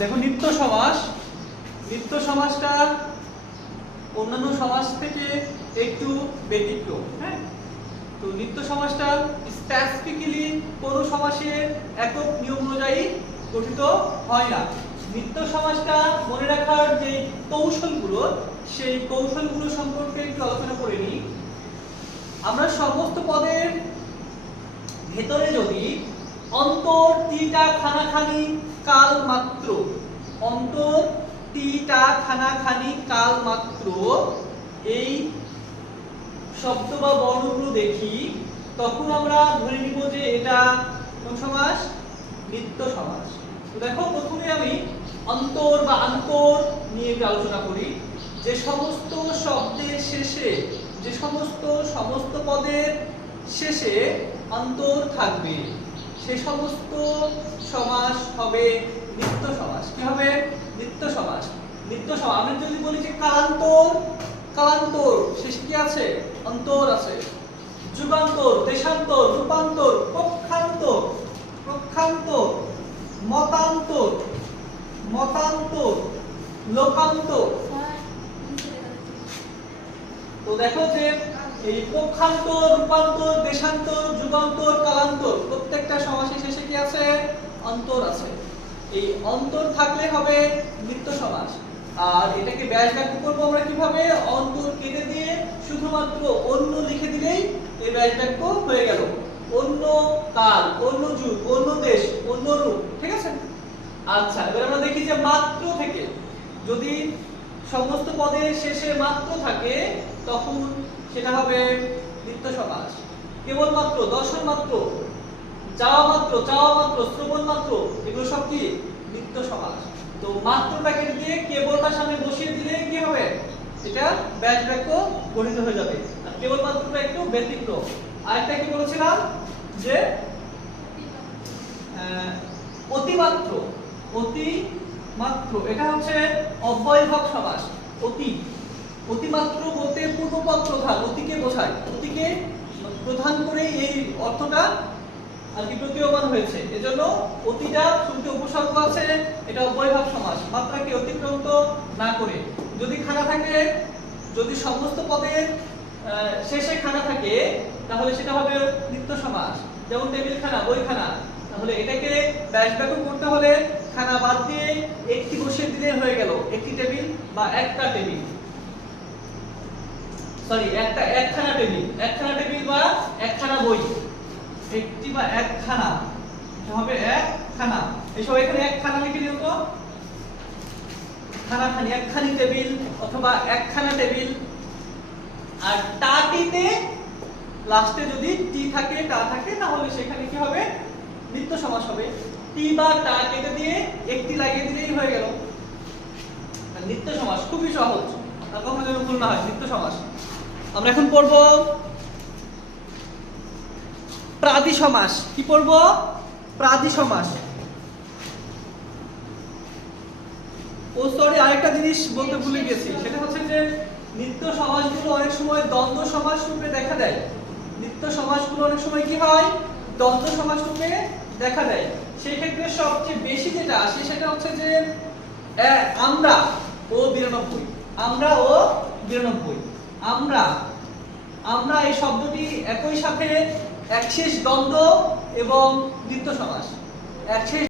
দেখো নিত্য সমাস, নিত্য সমাসটা অন্যান্য সমাস থেকে একটু ব্যতিক্রম। হ্যাঁ, তো নিত্য সমাসটা স্পেসিফিক্যালি কোন সমাসের একক নিয়ম অনুযায়ী গঠিত হয় না। নিত্য সমাসটা মনে রাখার যে কৌশলগুলো, সেই কৌশলগুলো সম্পর্কে একটু আলোচনা করে নিই। আমরা সমস্ত পদের ভেতরে যদি অন্তর টিটা খানাখানি কাল মাত্র, অন্তর টিটা খানাখানি কাল মাত্র এই শব্দ বা বর্ণগুলো দেখি, তখন আমরা ধরে নিব যে এটা কোন সমাস? নিত্য সমাস। তো দেখো প্রথমে আমি অন্তর বা আন্তর নিয়ে একটু আলোচনা করি। যে সমস্ত শব্দের শেষে, যে সমস্ত পদের শেষে অন্তর থাকবে, সে সমস্ত সমাস হবে নিত্য সমাস। কি হবে? নিত্য সমাস। নিত্য সমাস আমরা যদি বলি যে কালান্তর, কালান্তর শেষে কি আছে? অন্তর আছে। যুগান্তর, দেশান্তর, রূপান্তর, পক্ষান্তর, পক্ষান্তর, মতান্তর, মতান্তর, লোকান্তর। তো দেখো যে এই পক্ষান্তর, রূপান্তর, দেশান্তর, যুগান্তর, কালান্তর প্রত্যেকটা সমাসের শেষে কি আছে? অন্তর আছে। এই অন্তর থাকলে হবে নিত্য সমাস। আর এটাকে ব্যাস বাক্য করবো আমরা কিভাবে? অন্তর কেটে দিয়ে শুধুমাত্র অন্য লিখে দিলেই এই ব্যাস বাক্য হয়ে গেল। অন্য কাল, অন্য যুগ, অন্য দেশ, অন্য রূপ। ঠিক আছে? আচ্ছা, এবার আমরা দেখি যে মাত্র থেকে, যদি সমস্ত পদের শেষে মাত্র থাকে তখন সেটা হবে নিত্য সমাস। কেবলমাত্র, দর্শন মাত্র, যাওয়া মাত্র, চাওয়া মাত্র, শ্রবণ মাত্র, এগুলো সব কি? নিত্য সমাস। তো মাত্রটাকে দিয়ে কেবলটার সামনে বসিয়ে দিলে কি হবে? এটা ব্যাস বাক্য গঠিত হয়ে যাবে। আর কেবলমাত্রটা একটু ব্যতিক্রম। আরেকটা কি বলেছিলাম যে অতিমাত্র, অতিমাত্র এটা হচ্ছে অব্যয়ভাব সমাস। অতি, অতিমাত্র বলতে পূর্বপদ প্রধান, অতিকে বোঝায়। অতিকে প্রধান করে এই অর্থটা আর কি প্রতীয়মান হয়েছে। এজন্য অতিটা শুরুতে উপসর্গ আছে, এটা অব্যয়ভাব সমাস, মাত্রাকে অতিক্রান্ত না করে। যদি খানা থাকে, যদি সমস্ত পদের শেষে খানা থাকে তাহলে সেটা হবে নিত্য সমাস। যেমন টেবিলখানা, বইখানা। তাহলে এটাকে ব্যাস বাক্য করতে হলে খানা বাদ দিয়ে একটি বসিয়ে দিলে হয়ে গেল একটি টেবিল বা একটা টেবিল। সরি, একখানা টেবিল, একখানা টেবিল বা একখানা বই। একটি বা একখানা হবে একখানা। এইসব এখানে একখানা লিখে দিও তো। খানাখানি, একখানি টেবিল অথবা একখানা টেবিল। আর টাটিতে লাস্টে যদি টি থাকে, টা থাকে, তাহলে সেখানে কি হবে? নিত্য সমাস হবে। টি বা টা কেটে দিয়ে একটি লাগিয়ে দিলেই হয়ে গেল নিত্য সমাস। খুবই সহজ, আর কখনো যেন ভুল না হয়। নিত্য সমাস আমরা এখন পড়ব প্রাদি সমাস। কি পড়ব? প্রাদি সমাস। ও সরি, আরেকটা জিনিস বলতে ভুলে গেছি, সেটা হচ্ছে যে নিত্য সমাসগুলো অনেক সময় দ্বন্দ্ব সমাস রূপে দেখা দেয়। নিত্য সমাসগুলো অনেক সময় কি হয়? দ্বন্দ্ব সমাস রূপে দেখা দেয়। সেই ক্ষেত্রে সবচেয়ে বেশি যেটা আসে সেটা হচ্ছে যে আমরা ও 92, আমরা ও 92। আমরা, আমরা এই শব্দটি একই সাথে একশেষ দ্বন্দ্ব এবং নিত্য সমাস। একশেষ